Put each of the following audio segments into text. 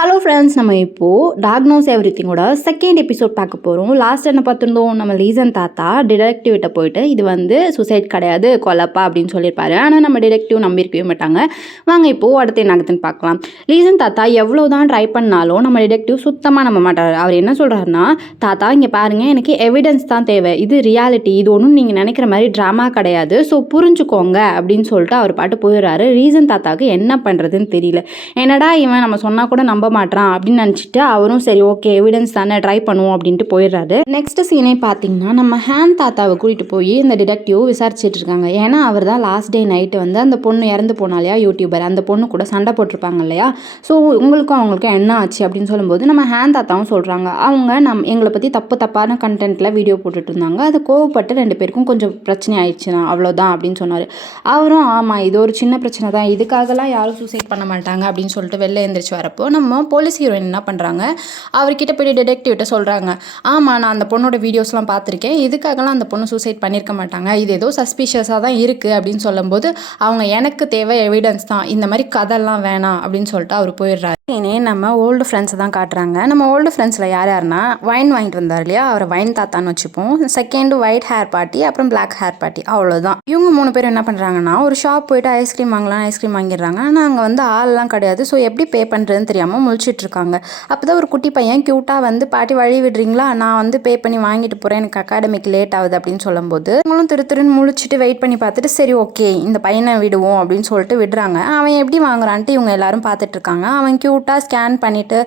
Hello friends நம்ம இப்போது டாக்னோஸ் எவ்ரி திங்கோட செகண்ட் எபிசோட் பார்க்க போகிறோம் லாஸ்ட் என்ன பார்த்துருந்தோம்? நம்ம லீசன் தாத்தா டிடெக்டிவ்கிட்ட போயிட்டு இது வந்து சுசைட் கிடையாது கொலப்பா அப்படின்னு சொல்லியிருப்பாரு. ஆனால் நம்ம டிடெக்டிவ் நம்பியிருக்கவே மாட்டாங்க. வாங்க இப்போது அடுத்து என்ன பார்க்கலாம். லீசன் தாத்தா எவ்வளோ தான் ட்ரை பண்ணாலும் நம்ம டிடெக்டிவ் சுத்தமாக நம்ப மாட்டார். அவர் என்ன சொல்கிறாருன்னா தாத்தா இங்கே பாருங்கள் எனக்கு எவிடன்ஸ் தான் தேவை. இது ரியாலிட்டி இது ஒன்றும் நீங்கள் நினைக்கிற மாதிரி ட்ராமா கிடையாது. ஸோ புரிஞ்சுக்கோங்க அப்படின்னு சொல்லிட்டு அவர் பாட்டு போயிடுறாரு. ரீசன் தாத்தாவுக்கு என்ன பண்ணுறதுன்னு தெரியல. என்னடா இவன் நம்ம சொன்னால் கூட நம்ப மாட்றான் அப்படின்னு நினச்சிட்டு அவரும் சரி ஓகே எவிடன்ஸ் தானே ட்ரை பண்ணுவோம் அப்படின்ட்டு போயிடுறாரு. நெக்ஸ்ட் சீனே பார்த்தீங்கன்னா நம்ம ஹேன் தாத்தாவை கூட்டிகிட்டு போய் இந்த டிடெக்டிவ் விசாரிச்சுட்டு இருக்காங்க. ஏன்னா அவர் தான் லாஸ்ட் டே நைட்டு வந்து அந்த பொண்ணு இறந்து போனா இல்லையா யூடியூபர் அந்த பொண்ணு கூட சண்டை போட்டிருப்பாங்க இல்லையா? ஸோ உங்களுக்கும் அவங்களுக்கும் என்ன ஆச்சு அப்படின்னு சொல்லும்போது நம்ம ஹேன் தாத்தாவும் சொல்கிறாங்க அவங்க நம் எங்களை பற்றி தப்பு தப்பான கண்டென்ட்டில் வீடியோ போட்டுட்டு இருந்தாங்க. அது கோவப்பட்டு ரெண்டு பேருக்கும் கொஞ்சம் பிரச்சனை ஆயிடுச்சுனா அவ்வளோதான் அப்படின்னு சொன்னார். அவரும் ஆமாம் இது ஒரு சின்ன பிரச்சனை தான். இதுக்காகலாம் யாரும் சூசைட் பண்ண மாட்டாங்க அப்படின்னு சொல்லிட்டு வெளில எழுந்திரிச்சு வரப்போ நம்ம போலீஸ் ஹீரோயின் என்ன பண்ணுறாங்க அவர்கிட்ட போய் டிடெக்டிவ்கிட்ட சொல்கிறாங்க ஆமாம் நான் அந்த பொண்ணோட வீடியோஸ்லாம் பார்த்துருக்கேன். இதுக்காகலாம் அந்த பொண்ணு சூசைட் பண்ணியிருக்க மாட்டாங்க. இது ஏதோ சஸ்பீஷியஸாக தான் இருக்குது அப்படின்னு சொல்லும்போது அவங்க எனக்கு தேவை எவிடன்ஸ் தான். இந்த மாதிரி கதைலாம் வேணாம் அப்படின்னு சொல்லிட்டு அவர் போயிடுறாரு. இனே நம்ம ஓல்டு ஃப்ரெண்ட்ஸை தான் காட்டுறாங்க. நம்ம ஓல்டு ஃப்ரெண்ட்ஸில் யார் யாருன்னா வைன் வாங்கிட்டு வந்தார் இல்லையா? அவரை வைன் தாத்தான்னு வச்சுப்போம். செகண்ட் ஒயிட் ஹேர் பார்ட்டி அப்புறம் பிளாக் ஹேர் பார்ட்டி அவ்வளோதான் இவங்க மூணு பேரும் என்ன பண்ணுறாங்கன்னா ஒரு ஷாப் போயிட்டு ஐஸ்கிரீம் வாங்கலாம் ஐஸ்கிரீம் வாங்கிடுறாங்க. ஆனால் அங்கே வந்து ஆள்லாம் கிடையாது. ஸோ எப்படி பே பண்ணுறதுன்னு தெரியாமல் முழிச்சிட்டு இருக்காங்க அப்போ தான் ஒரு குட்டி பையன் க்யூட்டாக வந்து பாட்டி வழி விடுறீங்களா? நான் வந்து பே பண்ணி வாங்கிட்டு போகிறேன் எனக்கு அகாடமிக் லேட் ஆகுது. அப்படின்னு சொல்லும்போது அவங்களும் திரு திருன்னு முழிச்சிட்டு வெயிட் பண்ணி பார்த்துட்டு சரி ஓகே இந்த பையனை விடுவோம். அப்படின்னு சொல்லிட்டு விடுறாங்க. அவன் எப்படி வாங்குறான்ட்டு இவங்க எல்லாரும் பார்த்துட்டு இருக்காங்க அவன் க்யூட்டாக ஸ்கேன் பண்ணிவிட்டு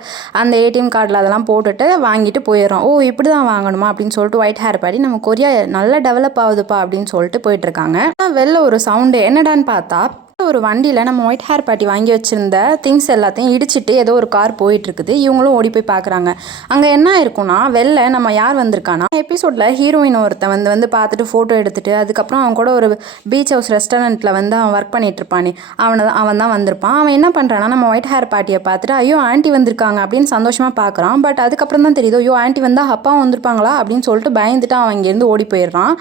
அந்த ஏடிஎம் கார்டில் அதெல்லாம் போட்டுட்டு வாங்கிட்டு போயிடுறான். ஓ இப்படி தான் வாங்கணுமா? அப்படின்னு சொல்லிட்டு ஒயிட் ஹேர் பாடி நம்ம கொரியா நல்லா டெவலப் ஆகுதுப்பா. அப்படின்னு சொல்லிட்டு போயிட்டுருக்காங்க ஆனால் வெளில ஒரு சவுண்டு என்னடான்னு பார்த்தா ஒரு வண்டியில் நம்ம ஒயிட் ஹேர் பாட்டி வாங்கி வச்சுருந்த திங்ஸ் எல்லாத்தையும் இடிச்சிட்டு ஏதோ ஒரு கார் போயிட்டுருக்குது. இவங்களும் ஓடி போய் பார்க்குறாங்க அங்கே என்ன இருக்கும்னா வெளில நம்ம யார் வந்திருக்கானா எபிசோடில் ஹீரோயின் ஒருத்தன் வந்து வந்து பார்த்துட்டு ஃபோட்டோ எடுத்துட்டு அதுக்கப்புறம் அவன் கூட ஒரு பீச் ஹவுஸ் ரெஸ்டாரண்ட்டில் வந்து அவன் ஒர்க் பண்ணிகிட்ருப்பானே இருப்பானே அவனை தான் அவன் தான் வந்திருப்பான். அவன் என்ன பண்ணுறான்னா நம்ம ஒயிட் ஹேர் பாட்டியை பார்த்துட்டு ஐயோ ஆண்டி வந்திருக்காங்க அப்படின்னு சந்தோஷமாக பார்க்குறான் பட் அதுக்கப்புறம் தான் தெரியுது ஐயோ ஆண்டி வந்தால் அப்பாவும் வந்திருப்பாங்களா? அப்படின்னு சொல்லிட்டு பயந்துட்டு அவன் இங்கேருந்து ஓடி போயிடுறான்.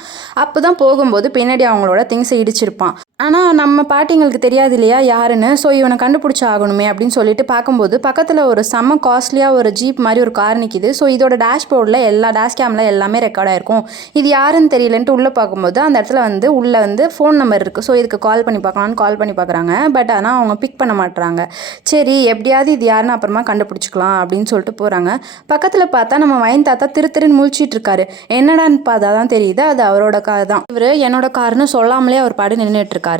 அப்போ தான் போகும்போது பின்னாடி அவங்களோட திங்ஸை இடிச்சிருப்பான். ஆனால் நம்ம பாட்டிங்களுக்கு தெரியாது இல்லையா யாருன்னு? ஸோ இவனை கண்டுபிடிச்சி ஆகணுமே அப்படின்னு சொல்லிட்டு பார்க்கும்போது பக்கத்தில் ஒரு செம்ம காஸ்ட்லியாக ஒரு ஜீப் மாதிரி ஒரு கார் நிற்கிது ஸோ இதோட டேஷ்போர்டில் எல்லா டேஷ் கேமில் எல்லாமே ரெக்கார்டாக இருக்கும் இது யாருன்னு தெரியலன்ட்டு உள்ளே பார்க்கும்போது அந்த இடத்துல வந்து உள்ளே வந்து ஃபோன் நம்பர் இருக்குது ஸோ இதுக்கு கால் பண்ணி பார்க்கலான்னு கால் பண்ணி பார்க்குறாங்க. பட் ஆனால் அவங்க பிக் பண்ண மாட்டுறாங்க சரி எப்படியாவது இது யாருன்னு அப்புறமா கண்டுபிடிச்சிக்கலாம் அப்படின்னு சொல்லிட்டு போகிறாங்க பக்கத்தில் பார்த்தா நம்ம வயன் தாத்தா திரு திருன்னு முழிச்சிட்டு இருக்காரு. என்னடான்னு பார்த்தா தான் தெரியுது அது அவரோட கார் தான். இவர் என்னோட கார்னு சொல்லாமலே அவர் பாடு நின்றுட்டு இருக்காரு.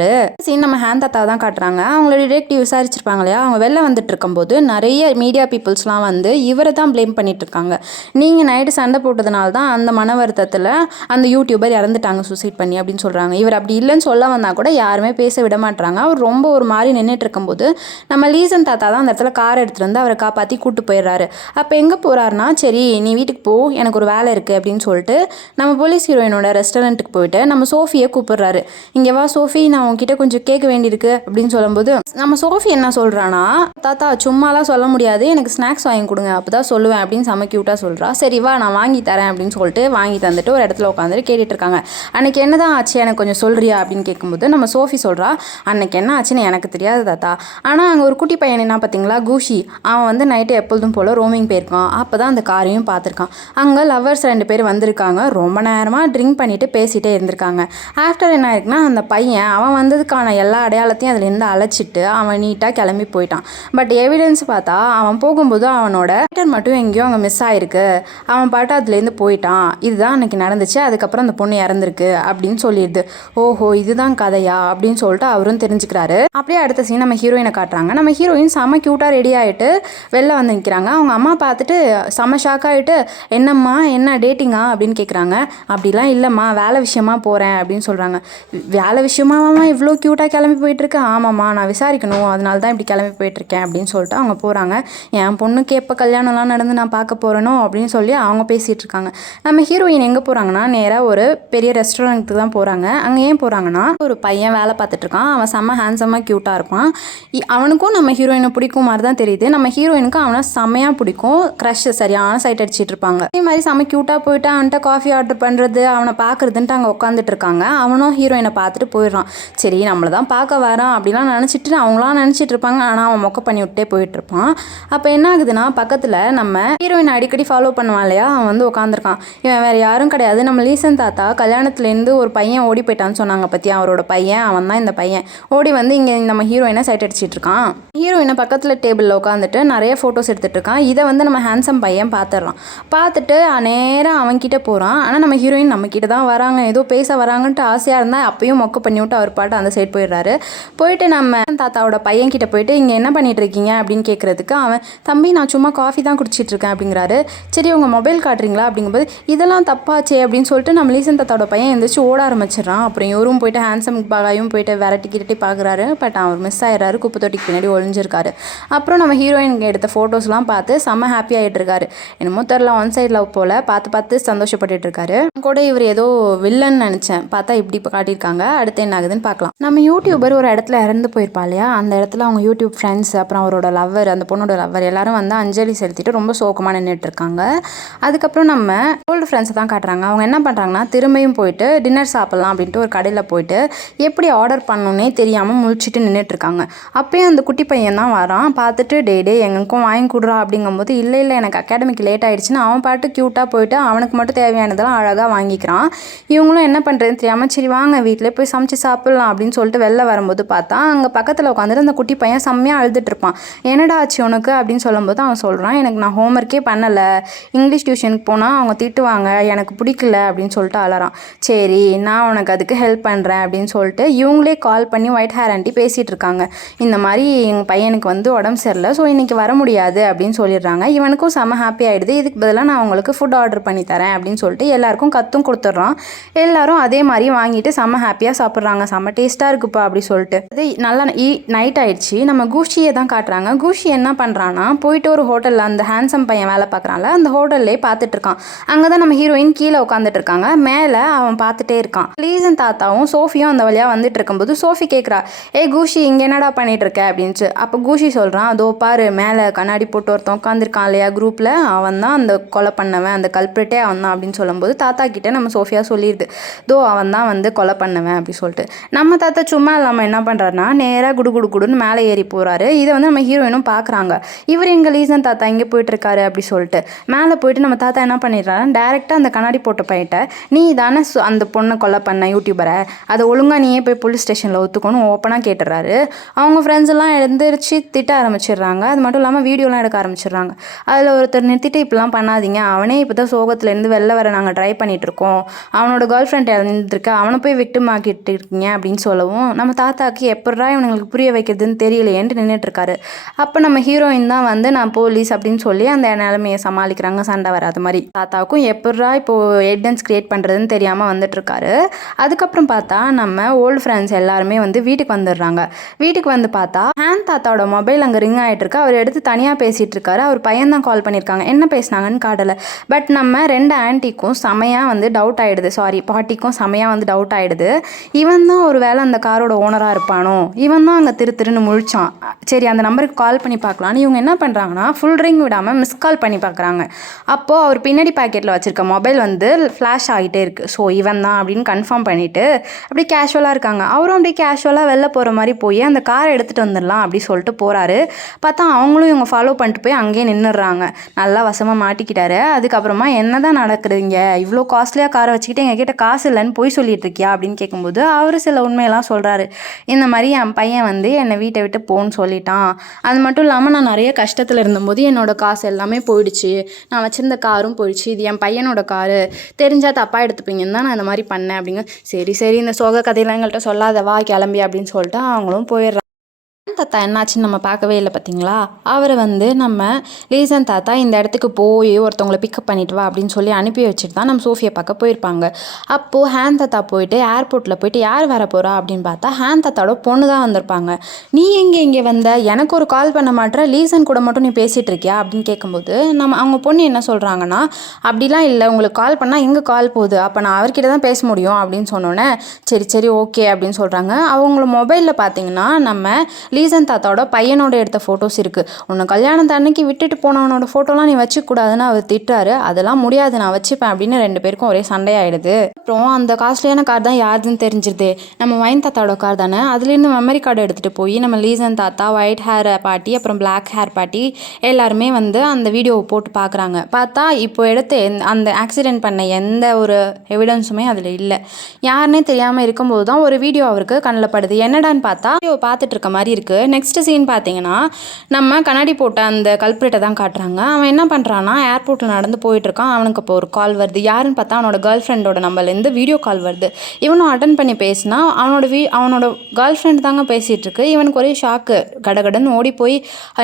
சீன் நம்ம ஹேண்ட் தாத்தா தான் காட்டுறாங்க. அவங்கள டிடெக்டிவ் விசாரிச்சிருப்பாங்க இல்லையா அவங்க வெளில வந்துட்டு இருக்கும்போது நிறைய மீடியா பீப்புள்ஸ்லாம் வந்து இவரை தான் ப்ளேம் பண்ணிட்டு இருக்காங்க நீங்கள் நைட்டு சண்டை போட்டதுனால தான் அந்த மன வருத்தத்தில் அந்த யூடியூபர் இறந்துட்டாங்க சூசைட் பண்ணி அப்படின்னு சொல்கிறாங்க இவர் அப்படி இல்லைன்னு சொல்ல வந்தால் கூட யாருமே பேச விட மாட்டாங்க அவர் ரொம்ப ஒரு மாதிரி நின்றுட்டு இருக்கும்போது நம்ம லீசன் தாத்தா தான் அந்த இடத்துல கார் எடுத்துகிட்டு வந்து அவரை காப்பாற்றி கூட்டு போயிடுறாரு. அப்போ எங்கே போகிறாருனா சரி நீ வீட்டுக்கு போ எனக்கு ஒரு வேலை இருக்குது அப்படின்னு சொல்லிட்டு நம்ம போலீஸ் ஹீரோயினோட ரெஸ்டாரண்ட்டுக்கு போயிட்டு நம்ம சோஃபியை கூப்பிடுறாரு. இங்கே வா சோஃபி நான் உங்ககிட்ட கொஞ்சம் கேட்க வேண்டியிருக்கு அப்படின்னு சொல்லும்போது நம்ம சோஃபி என்ன சொல்கிறானா தாத்தா சும்மாலாம் சொல்ல முடியாது. எனக்கு ஸ்நாக்ஸ் வாங்கி கொடுங்க. அப்போ தான் சொல்லுவேன் அப்படின்னு செம க்யூட்டாக சொல்கிறா சரி வா நான் வாங்கி தரேன் அப்படின்னு சொல்லிட்டு வாங்கி தந்துட்டு ஒரு இடத்துல உட்காந்துட்டு கேட்டுட்டு இருக்காங்க. அன்னைக்கு என்ன தான் ஆச்சு? எனக்கு கொஞ்சம் சொல்கிறியா அப்படின்னு கேட்கும்போது நம்ம சோஃபி சொல்கிறா அன்னைக்கு என்ன ஆச்சுன்னு எனக்கு தெரியாது தாத்தா. ஆனால் அங்கே ஒரு குட்டி பையன் என்ன பார்த்தீங்களா கூஷி. அவன் வந்து நைட்டு எப்பொழுதும் போல் ரோமிங் போயிருக்கான். அப்போ தான் அந்த காரையும் பார்த்துருக்கான். அங்கே லவ்வர்ஸ் ரெண்டு பேர் வந்திருக்காங்க. ரொம்ப நேரமாக ட்ரிங்க் பண்ணிட்டு பேசிகிட்டே இருந்திருக்காங்க. ஆஃப்டர் என்ன ஆயிருக்குன்னா அந்த பையன் அவன் வந்ததுக்கான எல்லா அடையாளத்தையும் அதுலேருந்து அழைச்சிட்டு அவன் நீட்டாக கிளம்பி போயிட்டான். பட் எவிடன்ஸ் பார்த்தா அவன் போகும்போது அவனோட letter மட்டும் எங்கேயோ அங்கே மிஸ் ஆயிருக்கு. அவன் பாட்டு அதுலேருந்து போயிட்டான். இதுதான் அன்னைக்கு நடந்துச்சு. அதுக்கப்புறம் அந்த பொண்ணு இறந்துருக்கு அப்படின்னு சொல்லிடுது. ஓஹோ இதுதான் கதையா? அப்படின்னு சொல்லிட்டு அவரும் தெரிஞ்சுக்கிறாரு. அப்படியே அடுத்த சீன் நம்ம ஹீரோயினை காட்டுறாங்க. நம்ம ஹீரோயின் செம க்யூட்டாக ரெடி ஆகிட்டு வெளில வந்து நிற்கிறாங்க அவங்க அம்மா பார்த்துட்டு செம ஷாக் ஆகிட்டு என்னம்மா என்ன டேட்டிங்கா அப்படின்னு கேட்குறாங்க அப்படிலாம் இல்லைம்மா. வேலை விஷயமா போகிறேன் அப்படின்னு சொல்கிறாங்க வேலை விஷயமாவாம்மா இவ்வளோ க்யூட்டாக கிளம்பி போயிட்டுருக்கு? ஆமாம்மா நான் விசாரிக்கணும். அதனால தான் இப்படி கிளம்பி போயிட்டுருக்கேன் அப்படின்னு சொல்லிட்டு அவங்க போகிறாங்க என் பொண்ணுக்கு எப்போ கல்யாணம்லாம் நடந்து நான் பார்க்க போகிறேனோ அப்படின்னு சொல்லி அவங்க பேசிகிட்டு இருக்காங்க நம்ம ஹீரோயின் எங்கே போகிறாங்கன்னா நேராக ஒரு பெரிய ரெஸ்டாரண்ட்டுக்கு தான் போகிறாங்க அங்கே ஏன் போகிறாங்கன்னா ஒரு பையன் வேலை பார்த்துட்ருக்கான் அவன் செம்ம ஹேண்ட்ஸமாக க்யூட்டாக இருப்பான். இ- அவனுக்கும் நம்ம ஹீரோயினை பிடிக்கும் மாதிரி தான் தெரியுது. நம்ம ஹீரோயினுக்கும் அவனை செம்மையாக பிடிக்கும். க்ரஷ் சரியான சைட் அடிச்சிட்டு இருப்பாங்க அதே மாதிரி செம்ம க்யூட்டாக போயிட்டு அவன்கிட்ட காஃபி ஆர்டர் பண்ணுறது அவனை பார்க்குறதுன்ட்டு அங்கே உட்காந்துட்டு இருக்காங்க அவனும் ஹீரோயினை பார்த்துட்டு போயிடுறான். சரி நம்மளை தான் பார்க்க வரான் அப்படிலாம் நினச்சிட்டு அவங்களாம் நினச்சிட்டு இருப்பாங்க. ஆனால் அவன் மொக்க பண்ணி விட்டே போயிட்டுருப்பான் அப்போ என்ன ஆகுதுன்னா பக்கத்தில் நம்ம ஹீரோயின் அடிக்கடி ஃபாலோ பண்ணுவான் இல்லையா? அவன் வந்து உட்காந்துருக்கான் இவன் வேறு யாரும் கிடையாது. நம்ம லீசன் தாத்தா கல்யாணத்துலேருந்து ஒரு பையன் ஓடி போயிட்டான்னு சொன்னாங்க பற்றி அவரோட பையன் அவன் தான் இந்த பையன். ஓடி வந்து இங்கே நம்ம ஹீரோயினை சைட் அடிச்சிட்டு இருக்கான். ஹீரோயினை பக்கத்தில் டேபிளில் உட்காந்துட்டு நிறைய ஃபோட்டோஸ் எடுத்துகிட்டு இருக்கான். இதை வந்து நம்ம ஹேண்ட்ஸம் பையன் பார்த்துடுறான் பார்த்துட்டு நேராக அவன்கிட்ட போகிறான் ஆனால் நம்ம ஹீரோயின் நம்ம தான் வராங்க. ஏதோ பேச வராங்கன்ட்டு ஆசையாக இருந்தால் அப்பயும் மொக்க பண்ணி விட்டு அவர் பாட்டு அந்த சைடு போயிடுறாரு. போயிட்டு நம்ம தாத்தாவோட பையன் கிட்ட போயிட்டு இங்கே என்ன பண்ணிட்டு இருக்கீங்க அப்படின்னு கேட்குறதுக்கு அவன் தம்பி நான் சும்மா காஃபி தான் குடிச்சிட்டு இருக்கேன் அப்படிங்கிறாரு. சரி உங்கள் மொபைல் காட்டுறீங்களா? அப்படிங்கும்போது இதெல்லாம் தப்பாச்சே அப்படின்னு சொல்லிட்டு நம்ம லீசன் தாத்தாவோட பையன் எந்திரிச்சு ஓட ஆரம்பிச்சிடறான். அப்புறம் இவரும் போயிட்டு ஹேண்ட்ஸம் பாகாயும் போயிட்டு விரட்டி கிரட்டி பார்க்குறாரு பட் அவர் மிஸ் ஆயிடுறாரு. குப்பை தொட்டிக்கு பின்னாடி ஒளிஞ்சிருக்காரு. அப்புறம் நம்ம ஹீரோயின் எடுத்த ஃபோட்டோஸ்லாம் பார்த்து செம்ம ஹாப்பி ஆகிட்டு இருக்காரு. என்னமோ தெரில ஒன் சைடில் போல் பார்த்து பார்த்து சந்தோஷப்பட்டு இருக்காரு. கூட இவர் ஏதோ வில்லன் நினச்சேன். பார்த்தா இப்படி காட்டியிருக்காங்க. அடுத்து என்ன ஆகுதுன்னு பார்க்கலாம். நம்ம யூடியூபர் ஒரு இடத்துல இறந்து போயிருப்பா இல்லையா? அந்த இடத்துல அவங்க யூடியூப் ஃப்ரெண்ட்ஸ் அப்புறம் அவரோட லவ்வர் அந்த பொண்ணோட லவ்வர் எல்லாரும் வந்து அஞ்சலி செலுத்திட்டு ரொம்ப சோகமாக நின்றுட்டு இருக்காங்க. அதுக்கப்புறம் நம்ம ஓல்டு ஃப்ரெண்ட்ஸை தான் காட்டுறாங்க. அவங்க என்ன பண்ணுறாங்கன்னா திரும்பியும் போயிட்டு டின்னர் சாப்பிட்லாம் அப்படின்ட்டு ஒரு கடையில் போயிட்டு எப்படி ஆர்டர் பண்ணணுன்னே தெரியாமல் முழிச்சிட்டு நின்றுட்டு இருக்காங்க. அப்பயும் அந்த குட்டி பையன் தான் வரான். பார்த்துட்டு டே டே எங்களுக்கும் வாங்கி கொடுறா அப்படிங்கும்போது இல்லை இல்லை எனக்கு அகாடமிக்கு லேட் ஆகிடுச்சின்னு அவன் பாட்டு க்யூட்டாக போயிட்டு அவனுக்கு மட்டும் தேவையானதெல்லாம் அழகாக வாங்கிக்கிறான். இவங்களும் என்ன பண்ணுறதுன்னு தெரியாமல் சரி வாங்க வீட்டில் போய் சமைச்சு சாப்பிட்லாம் அப்படின்னு சொல்லிட்டு வெளில வரும்போது பார்த்தா அங்கே பக்கத்தில் உட்காந்துட்டு அந்த குட்டி பையன் செம்மையாக அழுதுட்டு இருப்பான் என்னடா ஆச்சு உனக்கு? அப்படின்னு சொல்லும்போது அவன் சொல்கிறான் எனக்கு நான் ஹோம்ஒர்க்கே பண்ணலை. இங்கிலீஷ் டியூஷனுக்கு போனால் அவங்க திட்டுவாங்க எனக்கு பிடிக்கல. அப்படின்னு சொல்லிட்டு அலறான் சரி நான் உனக்கு அதுக்கு ஹெல்ப் பண்ணுறேன் அப்படின்னு சொல்லிட்டு இவங்களே கால் பண்ணி ஒயிட் ஹேர் ஆண்டி பேசிகிட்டு இருக்காங்க. இந்த மாதிரி எங்கள் பையனுக்கு வந்து உடம்பு சரியில்லை ஸோ இன்றைக்கி வர முடியாது அப்படின்னு சொல்லிடுறாங்க. இவனுக்கும் செம ஹாப்பி ஆகிடுது இதுக்கு பதிலாக நான் உங்களுக்கு ஃபுட் ஆர்டர் பண்ணி தரேன் அப்படின்னு சொல்லிட்டு எல்லாருக்கும் கத்தும் கொடுத்துட்றான். எல்லாரும் அதே மாதிரி வாங்கிட்டு செம்ம ஹாப்பியாக சாப்பிட்றாங்க. செம்ம டேஸ்ட்டாக இருக்குப்பா அப்படி சொல்லிட்டு. அது நல்லா ஈ நைட் ஆயிடுச்சு. நம்ம கூஷியை தான் காட்டுறாங்க. கூஷி என்ன பண்ணுறான்னா போயிட்டு ஒரு ஹோட்டலில் அந்த ஹேண்ட்ஸம் பையன் வேலை பார்க்குறான்ல அந்த ஹோட்டல்லே பார்த்துட்டு இருக்கான். அங்கே தான் நம்ம ஹீரோயின் கீழே உட்காந்துட்டு இருக்காங்க. மேலே அவன் பார்த்துட்டே இருக்கான். லீசன் தாத்தாவும் சோஃபியும் அந்த வழியாக வந்துட்டு இருக்கும்போது சோஃபி கேட்குறா ஏ கூஷி இங்கே என்னடா பண்ணிட்டு இருக்க? அப்படின்ச்சு அப்போ கூஷி சொல்கிறான் அதோ பாரு மேலே கண்ணாடி போட்டு ஒருத்தன் உட்காந்துருக்கான் இல்லையா குரூப்பில் அவன் தான் அந்த கொலை பண்ணவன் அந்த கல்பிரிட்டே அவன் தான். அப்படின்னு சொல்லும்போது தாத்தா கிட்டே நம்ம சோஃபியா சொல்லிடுது தோ அவன் தான் வந்து கொலை பண்ணவன் அப்படி சொல்லிட்டு. நம்ம தாத்தா சும்மா இல்லாமல் என்ன பண்ணுறாருனா நேராக குடு குடு குடுன்னு மேலே ஏறி போகிறாரு இதை வந்து நம்ம ஹீரோயினும் பார்க்குறாங்க இவர் எங்கள் லீசன் தாத்தா இங்கே போயிட்டுருக்காரு அப்படி சொல்லிட்டு. மேலே போயிட்டு நம்ம தாத்தா என்ன பண்ணிடுறாரு? டேரெக்டாக அந்த கண்ணாடி போட்ட பையிட்ட நீ தானே சு- அந்த பொண்ணை கொலை பண்ண யூடியூபரை அதை ஒழுங்காக நீயே போய் போலீஸ் ஸ்டேஷனில் ஒத்துக்கணும் ஓப்பனாக கேட்டுறாரு அவங்க ஃப்ரெண்ட்ஸ் எல்லாம் எழுந்திரிச்சு திட்ட ஆரம்பிச்சிடுறாங்க. அது மட்டும் இல்லாமல் வீடியோலாம் எடுக்க ஆரம்பிச்சிடுறாங்க. அதில் ஒருத்தர் நிறுத்திட்டு இப்படிலாம் பண்ணாதீங்க. அவனே இப்போ தான் சோகத்துலேருந்து வெளில வர நாங்கள் ட்ரை பண்ணிகிட்ருக்கோம் இருக்கோம். அவனோட கேர்ள் ஃப்ரெண்ட் இறந்துருக்க அவனை போய் விக்டிம் ஆக்கிட்டு இருக்கீங்க. அப்படின்னு சொல்லவும் நம்ம தாத்தாக்கு எப்படா இவனுங்களுக்கு புரிய வைக்கிறதுன்னு தெரியலையேன்ட்டு நின்றுட்டுருக்காரு அப்போ நம்ம ஹீரோயின் தான் வந்து நான் போலீஸ் அப்படின்னு சொல்லி அந்த நிலைமையை சமாளிக்கிறாங்க சண்டை வராத மாதிரி. தாத்தாவுக்கும் எப்படா இப்போ எவிடன்ஸ் க்ரியேட் பண்ணுறதுன்னு தெரியாமல் வந்துட்டுருக்காரு அதுக்கப்புறம் பார்த்தா நம்ம ஓல்டு ஃப்ரெண்ட்ஸ் எல்லாருமே வந்து வீட்டுக்கு வந்துடுறாங்க. வீட்டுக்கு வந்து பார்த்தா ஹேண்ட் தாத்தாவோட மொபைல் அங்கே ரிங் ஆகிட்டுருக்கு அவர் எடுத்து தனியாக பேசிகிட்டு இருக்காரு அவர் பையன் தான் கால் பண்ணியிருக்காங்க என்ன பேசுனாங்கன்னு காட்டலை. பட் நம்ம ரெண்டு ஆன்ட்டிக்கும் செமையாக வந்து டவுட் ஆகிடுது சாரி பாட்டிக்கும் செமையாக வந்து டவுட் ஆகிடுது இவன் தான் ஒரு வேளை அந்த காரோட ஓனராக இருப்பானோ? இவன் தான் அங்கே திரு திருன்னு முழிச்சான். சரி அந்த நம்பருக்கு கால் பண்ணி பார்க்கலான்னு இவங்க என்ன பண்ணுறாங்கன்னா ஃபுல் ரிங் விடாமல் மிஸ் கால் பண்ணி பார்க்குறாங்க. அப்போது அவர் பின்னாடி பாக்கெட்டில் வச்சுருக்க மொபைல் வந்து ஃப்ளாஷ் ஆகிட்டே இருக்குது ஸோ இவன் தான் அப்படின்னு கன்ஃபார்ம் பண்ணிவிட்டு அப்படி கேஷுவலாக இருக்காங்க. அவரும் அப்படியே கேஷுவலாக வெளில போகிற மாதிரி போய் அந்த காரை எடுத்துகிட்டு வந்துடலாம் அப்படி சொல்லிட்டு போகிறாரு பார்த்தா அவங்களும் இவங்க ஃபாலோ பண்ணிட்டு போய் அங்கேயே நின்றுடுறாங்க நல்லா வசமாக மாட்டிக்கிட்டாரு. அதுக்கப்புறமா என்ன தான் நடக்குதுங்க இவ்வளோ காஸ்ட்லியாக காரை வச்சுக்கிட்டு எங்ககிட்ட காசு இல்லைன்னு போய் சொல்லிட்டு இருக்கியா? அப்படின்னு கேட்கும்போது அவர் சில உண்மையெல்லாம் சொல்கிறாரு இந்த மாதிரி என் பையன் வந்து என்னை வீட்டை விட்டு போன்னு சொல்லிட்டான். அது மட்டும் இல்லாமல் நான் நிறைய கஷ்டத்தில் இருந்தபோது என்னோட காசு எல்லாமே போயிடுச்சு. நான் வச்சுருந்த காரும் போயிடுச்சு. இது என் பையனோட காரு. தெரிஞ்சால் தப்பாக எடுத்துப்பீங்கன்னு தான் நான் இந்த மாதிரி பண்ணேன் அப்படிங்க. சரி சரி இந்த சோக கதையெல்லாம் எங்கள்கிட்ட சொல்லாத வா கிளம்பி அப்படின்னு சொல்லிட்டு அவங்களும் போயிடுறாங்க. தாத்தா என்னாச்சுன்னு நம்ம பார்க்கவே இல்லை பார்த்தீங்களா? அவரை வந்து நம்ம லீசன் தாத்தா இந்த இடத்துக்கு போய் ஒருத்தவங்கள பிக்கப் பண்ணிட்டு வா அப்படின்னு சொல்லி அனுப்பி வச்சுட்டு தான் நம்ம சோஃபியை பார்க்க போயிருப்பாங்க. அப்போது ஹேன் தாத்தா போயிட்டு ஏர்போர்ட்டில் போயிட்டு யார் வர போகிறா அப்படின்னு பார்த்தா ஹேன் தாத்தாவோட பொண்ணு தான் வந்திருப்பாங்க. நீ எங்கே இங்கே வந்த? எனக்கு ஒரு கால் பண்ண மாட்டேற லீசன் கூட மட்டும் நீ பேசிகிட்டு இருக்கியா? அப்படின்னு கேட்கும்போது நம்ம அவங்க பொண்ணு என்ன சொல்கிறாங்கன்னா அப்படிலாம் இல்லை உங்களுக்கு கால் பண்ணால் எங்கே கால் போகுது? அப்போ நான் அவர்கிட்ட தான் பேச முடியும் அப்படின்னு சொன்னோன்னே சரி சரி ஓகே அப்படின்னு சொல்கிறாங்க அவங்கள மொபைலில் பார்த்தீங்கன்னா நம்ம லீசன் தாத்தாவோட பையனோட எடுத்த ஃபோட்டோஸ் இருக்குது உன்னை கல்யாணம் அன்னைக்கு விட்டுட்டு போனவனோட ஃபோட்டோலாம் நீ வச்சுக்கூடாதுன்னு அவர் திட்டாரு அதெல்லாம் முடியாது நான் வச்சுப்பேன் அப்படின்னு ரெண்டு பேருக்கும் ஒரே சண்டையாயிடுது. அப்புறம் அந்த காஸ்ட்லியான கார் தான் யாருதுன்னு தெரிஞ்சிருது. நம்ம வைன் தாத்தாவோட கார் தானே? அதுலேருந்து மெமரி கார்டு எடுத்துகிட்டு போய் நம்ம லீசன் தாத்தா ஒயிட் ஹேர் பாட்டி அப்புறம் பிளாக் ஹேர் பாட்டி எல்லாருமே வந்து அந்த வீடியோவை போட்டு பார்க்குறாங்க பார்த்தா இப்போ எடுத்து அந்த ஆக்சிடென்ட் பண்ண எந்த ஒரு எவிடன்ஸுமே அதில் இல்லை. யாருன்னே தெரியாமல் இருக்கும்போது தான் ஒரு வீடியோ அவருக்கு கண்ணில் படுது. என்னடான்னு பார்த்தா வீடியோ பார்த்துட்டு இருக்க மாதிரி இருக்குது நெக்ஸ்ட் சீன் பார்த்தீங்கன்னா நம்ம கண்ணாடி போட்ட அந்த கல்பிரேட்டை தான் காட்டுறாங்க. அவன் என்ன பண்ணுறான்னா ஏர்போர்ட்டில் நடந்து போயிட்டு இருக்கான் அவனுக்கு இப்போ ஒரு கால் வருது. யாருன்னு பார்த்தா அவனோட கேர்ள் ஃப்ரெண்டோட நம்பர்லேருந்து வீடியோ கால் வருது. இவனும் அட்டன் பண்ணி பேசினா அவனோட வீ அவனோட கேர்ள் ஃப்ரெண்ட் தாங்க பேசிகிட்டு இருக்கு. இவனுக்கு ஒரே ஷாக்கு கடகடன்னு ஓடி போய்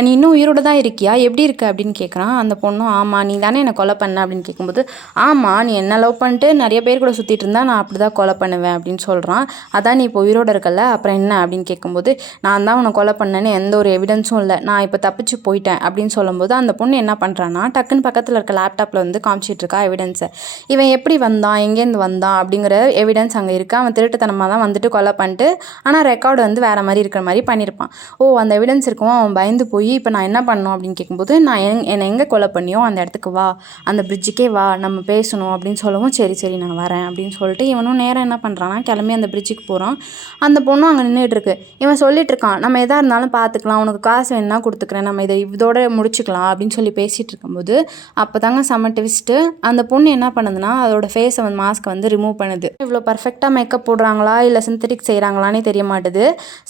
நீ இன்னும் உயிரோட தான் இருக்கியா? எப்படி இருக்க? அப்படின்னு கேட்குறான் அந்த பொண்ணும் ஆமாம் நீ தானே என்னை கொலை பண்ண? அப்படின்னு கேட்கும்போது ஆமாம் நீ என்ன லவ் பண்ணிட்டு நிறைய பேர் கூட சுற்றிட்டு இருந்தா நான் அப்படி தான் கொலை பண்ணுவேன் அப்படின்னு சொல்கிறான் அதான் நீ இப்போ உயிரோட இருக்கல அப்புறம் என்ன? அப்படின்னு கேட்கும்போது நான் தான் உன்னை கொலை பண்ணேன்னு எந்த ஒரு எவிடன்ஸும் இல்லை. நான் இப்போ தப்பிச்சு போயிட்டேன் அப்படின்னு சொல்லும்போது அந்த பொண்ணு என்ன பண்ணுறான்னா டக்குன்னு பக்கத்தில் இருக்க லேப்டாப்பில் வந்து காமிச்சிட்ருக்கா எவிடன்ஸை இவன் எப்படி வந்தான் எங்கேருந்து வந்தான் அப்படிங்கிற எவிடன்ஸ் அங்கே இருக்குது அவன் திருட்டுத்தனமாக தான் வந்துட்டு கொலை பண்ணிட்டு ஆனால் ரெக்கார்டு வந்து வேறு மாதிரி இருக்கிற மாதிரி பண்ணியிருப்பான் ஓ அந்த எவிடன்ஸ் இருக்கும்? அவன் பயந்து போய் இப்போ நான் என்ன பண்ணணும் அப்படின்னு கேட்கும்போது நான் எங் என்னை எங்கே கொலை பண்ணியோ அந்த இடத்துக்கு வா. அந்த பிரிட்ஜுக்கே வா. நம்ம பேசணும் அப்படின்னு சொல்லவும் சரி சரி நான் வரேன் அப்படின்னு சொல்லிட்டு இவனும் நேரம் என்ன பண்ணுறான்னா கிளம்பி அந்த பிரிட்ஜுக்கு போகிறான் அந்த பொண்ணும் அங்கே நின்றுட்டு இருக்கு. இவன் சொல்லிட்டு இருக்கான் நம்ம எதாக இருந்தாலும் பார்த்துக்கலாம் உனக்கு காசு வேணும்னா கொடுத்துக்கிறேன் நம்ம இதை இதோட முடிச்சுக்கலாம் அப்படின்னு சொல்லி பேசிகிட்டு இருக்கும்போது அப்போ தாங்க செம்ம ட்விஸ்ட்டு அந்த பொண்ணு என்ன பண்ணுதுன்னா அதோட ஃபேஸை வந்து மாஸ்க்கை வந்து ரிமூவ் பண்ணுது. இவ்வளோ பர்ஃபெக்டாக மேக்கப் போடுறாங்களா இல்லை சிந்தட்டிக் செய்கிறாங்களானே தெரிய மாட்டுது.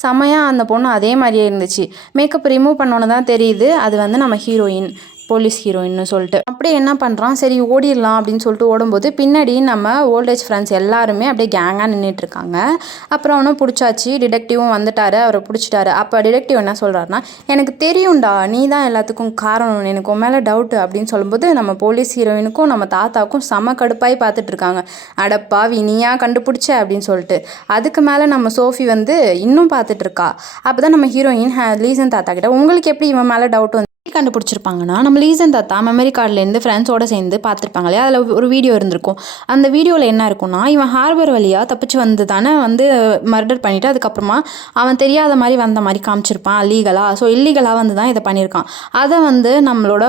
செமையாக அந்த பொண்ணு அதே மாதிரியே இருந்துச்சு. மேக்கப் ரிமூவ் பண்ணோன்னு தான் தெரியுது அது வந்து நம்ம ஹீரோயின் போலீஸ் ஹீரோயின்னு சொல்லிட்டு. அப்படியே என்ன பண்ணுறான் சரி ஓடிடலாம் அப்படின்னு சொல்லிட்டு ஓடும்போது பின்னாடி நம்ம ஓல்டேஜ் ஃப்ரெண்ட்ஸ் எல்லாருமே அப்படியே கேங்காக நின்றுட்டு இருக்காங்க அப்புறம் அவனும் பிடிச்சாச்சு. டிடெக்டிவும் வந்துட்டாரு. அவரை பிடிச்சிட்டாரு. அப்போ டிடெக்டிவ் என்ன சொல்கிறாருன்னா எனக்கு தெரியும்டா நீ தான் எல்லாத்துக்கும் காரணம். எனக்கு உன் மேலே டவுட்டு அப்படின்னு சொல்லும்போது நம்ம போலீஸ் ஹீரோயினுக்கும் நம்ம தாத்தாவுக்கும் செம கடுப்பாய் பார்த்துட்டு இருக்காங்க அடப்பா வினியா கண்டுபிடிச்ச? அப்படின்னு சொல்லிட்டு. அதுக்கு மேலே நம்ம சோஃபி வந்து இன்னும் பார்த்துட்டு இருக்கா அப்போ தான் நம்ம ஹீரோயின் லீசன் தாத்தா கிட்ட உங்களுக்கு எப்படி இவன் மேலே டவுட் வந்து கண்டுபிடிச்சிருப்பாங்கன்னா நம்ம லீசன் தாத்தா மெமரி கார்டுலேருந்து ஃப்ரெண்ட்ஸோட சேர்ந்து பார்த்துருப்பாங்க இல்லையா? அதில் ஒரு வீடியோ இருந்திருக்கும். அந்த வீடியோவில் என்ன இருக்கும்னா இவன் ஹார்பர் வழியாக தப்பிச்சு வந்து தானே வந்து மர்டர் பண்ணிவிட்டு அதுக்கப்புறமா அவன் தெரியாத மாதிரி வந்த மாதிரி காமிச்சிருப்பான் லீகலாக ஸோ இல்லீகலாக வந்து தான் இதை பண்ணியிருக்கான். அதை வந்து நம்மளோட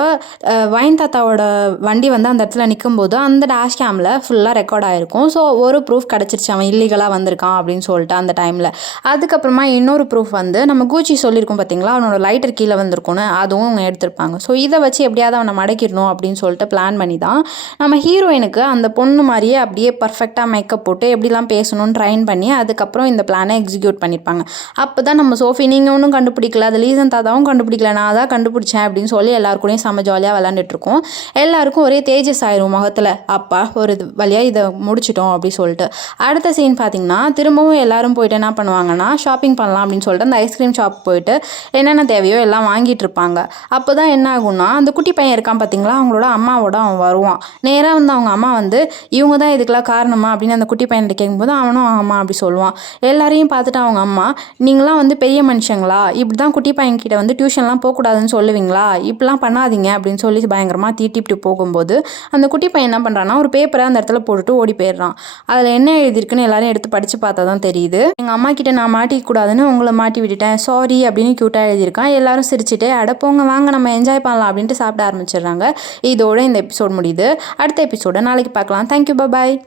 வைன் தாத்தாவோட வண்டி வந்து அந்த இடத்துல நிற்கும்போது அந்த டேஷ் கேமில் ஃபுல்லாக ரெக்கார்ட் ஆகிருக்கும் ஸோ ஒரு ப்ரூஃப் கிடச்சிருச்சு அவன் இல்லீகலாக வந்திருக்கான் அப்படின்னு சொல்லிட்டு அந்த டைமில் அதுக்கப்புறமா இன்னொரு ப்ரூஃப் வந்து நம்ம கூச்சி சொல்லியிருக்கோம் பார்த்தீங்களா அவனோட லைட்டர் கீழே வந்திருக்கும்னு அதுவும் எடுத்திருப்பாங்க. ஸோ இதை வச்சு எப்படியாவது அவனை மடக்கிடணும் அப்படின்னு சொல்லிட்டு பிளான் பண்ணி தான் நம்ம ஹீரோயினுக்கு அந்த பொண்ணு மாதிரியே அப்படியே பர்ஃபெக்டாக மேக்கப் போட்டு எப்படிலாம் பேசணும்னு ட்ரைன் பண்ணி அதுக்கப்புறம் இந்த பிளானை எக்ஸிக்யூட் பண்ணியிருப்பாங்க அப்போ தான் நம்ம சோஃபி நீங்கள் ஒன்றும் கண்டுபிடிக்கல. அது லீசன் தாத்தாவும் கண்டுபிடிக்கல. நான் தான் கண்டுபிடிச்சேன் அப்படின்னு சொல்லி எல்லாருக்கூடையும் செம்ம ஜாலியாக விளாண்டுட்ருக்கோம் எல்லாருக்கும் ஒரே தேஜஸ் ஆயிரும் முகத்தில். அப்பா ஒரு இது வழியாக இதை முடிச்சிட்டோம் அப்படி சொல்லிட்டு. அடுத்த சீன் பார்த்தீங்கன்னா திரும்பவும் எல்லாரும் போயிட்டு என்ன பண்ணுவாங்கன்னா ஷாப்பிங் பண்ணலாம் அப்படின்னு சொல்லிட்டு அந்த ஐஸ்கிரீம் ஷாப் போயிட்டு என்னென்ன தேவையோ எல்லாம் வாங்கிட்டு இருப்பாங்க. அப்போ தான் என்ன ஆகும்னா அந்த குட்டி பையன் இருக்கான் பார்த்தீங்களா அவங்களோட அம்மாவோட அவன் வருவான். நேராக வந்து அவங்க அம்மா வந்து இவங்க தான் இதுக்கெல்லாம் காரணமா? அப்படின்னு அந்த குட்டி பையன்கிட்ட கேட்கும்போது அவனும் அம்மா அப்படி சொல்லுவான். எல்லாரையும் பார்த்துட்டு அவங்க அம்மா நீங்களாம் வந்து பெரிய மனுஷங்களா? இப்படி தான் குட்டி பையன்கிட்ட வந்து டியூஷன்லாம் போகக்கூடாதுன்னு சொல்லுவீங்களா? இப்படிலாம் பண்ணாதீங்க அப்படின்னு சொல்லி பயங்கரமாக தீட்டிப்பிட்டு போகும்போது அந்த குட்டி பையன் என்ன பண்ணுறான்னா ஒரு பேப்பரை அந்த இடத்துல போட்டுட்டு ஓடி போயிடுறான். அதில் என்ன எழுதியிருக்குன்னு எல்லாரும் எடுத்து படித்து பார்த்தா தான் தெரியுது. எங்கள் அம்மா கிட்ட நான் மாட்டிக்க கூடாதுன்னு உங்களை மாட்டி விட்டுட்டேன். சாரி அப்படின்னு க்யூட்டாக எழுதியிருக்கான். எல்லாரும் சிரிச்சுட்டு அடப்போங்க வாங்க நம்ம என்ஜாய் பண்ணலாம் அப்படின்ட்டு சாப்பிட ஆரம்பிச்சிடுறாங்க. இதோட இந்த எபிசோட் முடியுது. அடுத்த எபிசோட நாளைக்கு பார்க்கலாம். Thank you bye